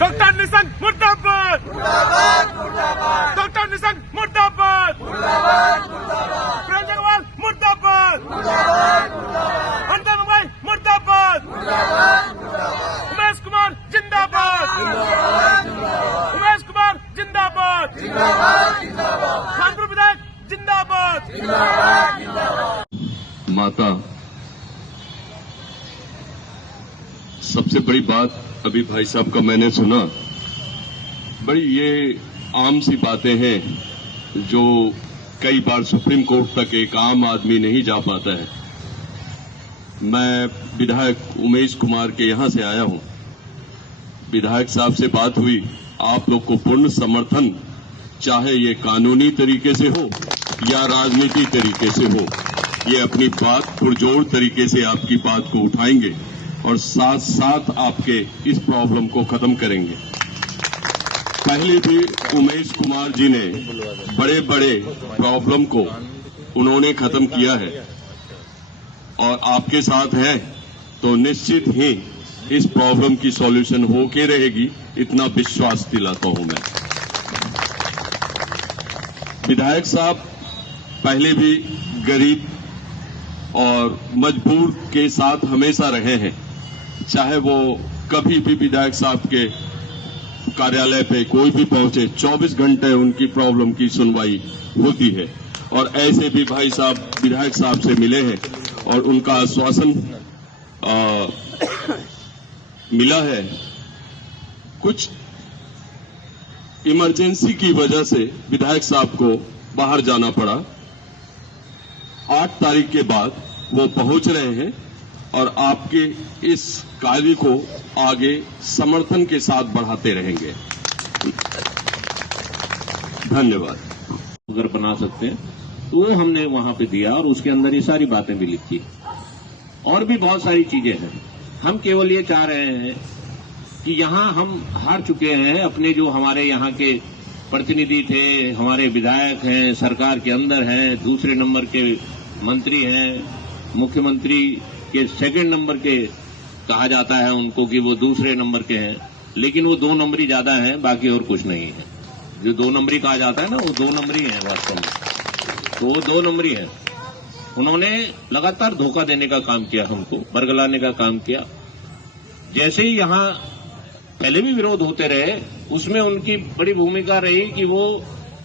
Doctor Nishank मुर्दाबाद, doctor Nishank मुर्दाबाद, केजरीवाल मुर्दाबाद, अंदर मुंबई मुर्दाबाद, उमेश कुमार जिंदाबाद, उमेश कुमार जिंदाबाद, कानपुर विधायक जिंदाबाद। माता, सबसे बड़ी बात अभी भाई साहब का मैंने सुना, बड़ी ये आम सी बातें हैं जो कई बार सुप्रीम कोर्ट तक एक आम आदमी नहीं जा पाता है। मैं विधायक उमेश कुमार के यहां से आया हूं। विधायक साहब से बात हुई, आप लोग को पूर्ण समर्थन, चाहे ये कानूनी तरीके से हो या राजनीति तरीके से हो, ये अपनी बात पुरजोर तरीके से आपकी बात को उठाएंगे और साथ साथ आपके इस प्रॉब्लम को खत्म करेंगे। पहले भी उमेश कुमार जी ने बड़े बड़े प्रॉब्लम को उन्होंने खत्म किया है और आपके साथ हैं तो निश्चित ही इस प्रॉब्लम की सॉल्यूशन होके रहेगी, इतना विश्वास दिलाता हूं मैं। विधायक साहब पहले भी गरीब और मजबूर के साथ हमेशा रहे हैं, चाहे वो कभी भी विधायक साहब के कार्यालय पे कोई भी पहुंचे, 24 घंटे उनकी प्रॉब्लम की सुनवाई होती है। और ऐसे भी भाई साहब विधायक साहब से मिले हैं और उनका आश्वासन मिला है। कुछ इमरजेंसी की वजह से विधायक साहब को बाहर जाना पड़ा। 8 तारीख के बाद वो पहुंच रहे हैं और आपके इस कार्य को आगे समर्थन के साथ बढ़ाते रहेंगे। धन्यवाद। अगर बना सकते हैं तो वो हमने वहां पे दिया और उसके अंदर ये सारी बातें भी लिखी और भी बहुत सारी चीजें हैं। हम केवल ये चाह रहे हैं कि यहाँ हम हार चुके हैं। अपने जो हमारे यहाँ के प्रतिनिधि थे, हमारे विधायक हैं, सरकार के अंदर हैं, दूसरे नंबर के मंत्री हैं, मुख्यमंत्री के सेकंड नंबर के कहा जाता है उनको कि वो दूसरे नंबर के हैं, लेकिन वो 2 नंबरी ज्यादा हैं, बाकी और कुछ नहीं है। जो 2 नंबरी कहा जाता है ना, वो 2 नंबरी हैं वास्तव में, तो वो 2 नंबरी हैं। उन्होंने लगातार धोखा देने का काम किया, हमको बरगलाने का काम किया। जैसे ही यहाँ पहले भी विरोध होते रहे, उसमें उनकी बड़ी भूमिका रही कि वो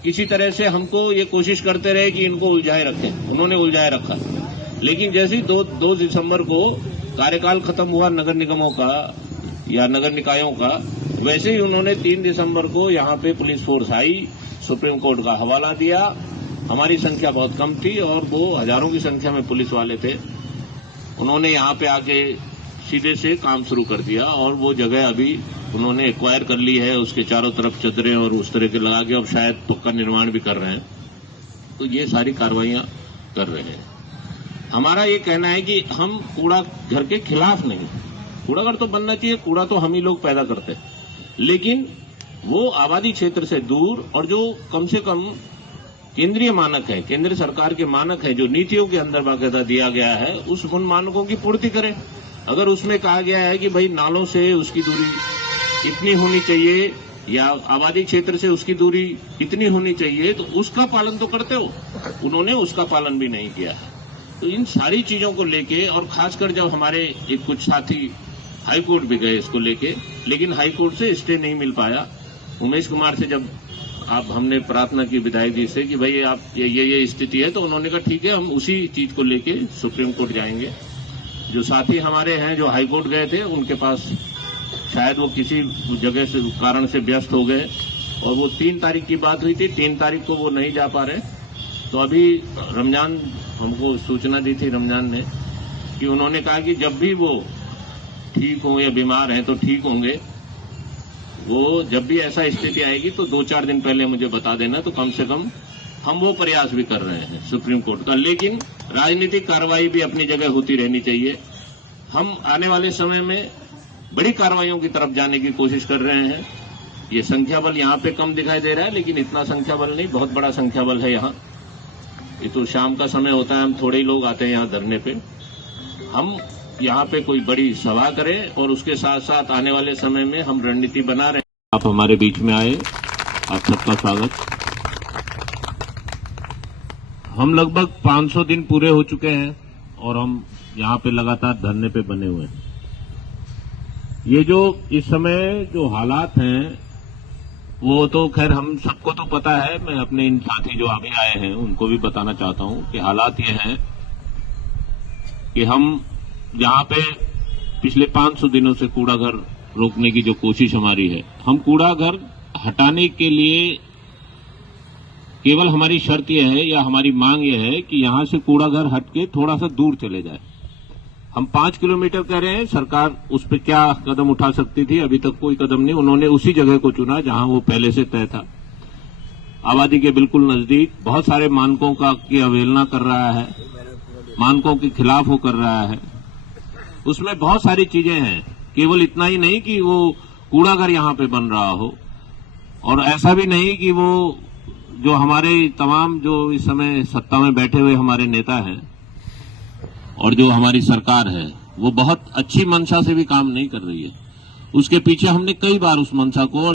किसी तरह से हमको ये कोशिश करते रहे कि इनको उलझाए रखें। उन्होंने उलझाए रखा, लेकिन जैसे ही 2 दिसंबर को कार्यकाल खत्म हुआ नगर निगमों का या नगर निकायों का, वैसे ही उन्होंने 3 दिसंबर को यहाँ पे पुलिस फोर्स आई, सुप्रीम कोर्ट का हवाला दिया। हमारी संख्या बहुत कम थी और वो हजारों की संख्या में पुलिस वाले थे। उन्होंने यहाँ पे आके सीधे से काम शुरू कर दिया और वो जगह अभी उन्होंने एक्वायर कर ली है। उसके चारों तरफ चदरें और उस तरह के लगा के अब शायद पक्का निर्माण भी कर रहे हैं। तो ये सारी कार्रवाइयां कर रहे हैं। हमारा ये कहना है कि हम कूड़ा घर के खिलाफ नहीं, कूड़ा घर तो बनना चाहिए, कूड़ा तो हम ही लोग पैदा करते हैं, लेकिन वो आबादी क्षेत्र से दूर और जो कम से कम केंद्रीय मानक है, केंद्र सरकार के मानक है, जो नीतियों के अंदर बाकायदा दिया गया है, उन मानकों की पूर्ति करें। अगर उसमें कहा गया है कि भाई नालों से उसकी दूरी इतनी होनी चाहिए या आबादी क्षेत्र से उसकी दूरी इतनी होनी चाहिए, तो उसका पालन तो करते हो। उन्होंने उसका पालन भी नहीं किया है। तो इन सारी चीजों को लेके, और खासकर जब हमारे एक कुछ साथी हाई कोर्ट भी गए इसको लेके, लेकिन हाई कोर्ट से स्टे नहीं मिल पाया। उमेश कुमार से जब हमने प्रार्थना की विधायक जी से कि भाई आप ये स्थिति है, तो उन्होंने कहा ठीक है, हम उसी चीज को लेके सुप्रीम कोर्ट जाएंगे। जो साथी हमारे हैं जो हाई कोर्ट गए थे, उनके पास शायद वो किसी जगह से कारण से व्यस्त हो गए और वो 3 तारीख की बात हुई थी, 3 तारीख को वो नहीं जा पा रहे। तो अभी रमजान हमको सूचना दी थी रमजान ने कि उन्होंने कहा कि जब भी वो ठीक हों या बीमार हैं तो ठीक होंगे, वो जब भी ऐसा स्थिति आएगी तो 2-4 दिन पहले मुझे बता देना। तो कम से कम हम वो प्रयास भी कर रहे हैं सुप्रीम कोर्ट का, लेकिन राजनीतिक कार्रवाई भी अपनी जगह होती रहनी चाहिए। हम आने वाले समय में बड़ी कार्रवाइयों की तरफ जाने की कोशिश कर रहे हैं। ये संख्या बल यहाँ पे कम दिखाई दे रहा है, लेकिन इतना संख्या बल नहीं, बहुत बड़ा संख्या बल है यहाँ। ये तो शाम का समय होता है, हम थोड़े ही लोग आते हैं यहाँ धरने पे। हम यहाँ पे कोई बड़ी सभा करें और उसके साथ साथ आने वाले समय में हम रणनीति बना रहे हैं। आप हमारे बीच में आए, आप सबका स्वागत। हम लगभग 500 दिन पूरे हो चुके हैं और हम यहाँ पे लगातार धरने पे बने हुए हैं। ये जो इस समय जो हालात हैं वो तो खैर हम सबको तो पता है। मैं अपने इन साथी जो अभी आए हैं उनको भी बताना चाहता हूं कि हालात ये हैं कि हम यहाँ पे पिछले 500 दिनों से कूड़ा घर रोकने की जो कोशिश हमारी है, हम कूड़ा घर हटाने के लिए केवल हमारी शर्त यह है या हमारी मांग यह है कि यहां से कूड़ा घर हट के थोड़ा सा दूर चले जाए। हम 5 किलोमीटर कह रहे हैं, सरकार उस पर क्या कदम उठा सकती थी, अभी तक कोई कदम नहीं। उन्होंने उसी जगह को चुना जहां वो पहले से तय था, आबादी के बिल्कुल नजदीक। बहुत सारे मानकों की अवहेलना कर रहा है, मानकों के खिलाफ वो कर रहा है। उसमें बहुत सारी चीजें हैं, केवल इतना ही नहीं कि वो कूड़ा घर यहां पे बन रहा हो, और ऐसा भी नहीं कि वो जो हमारे तमाम जो इस समय सत्ता में बैठे हुए हमारे नेता हैं और जो हमारी सरकार है वो बहुत अच्छी मंशा से भी काम नहीं कर रही है। उसके पीछे हमने कई बार उस मंशा को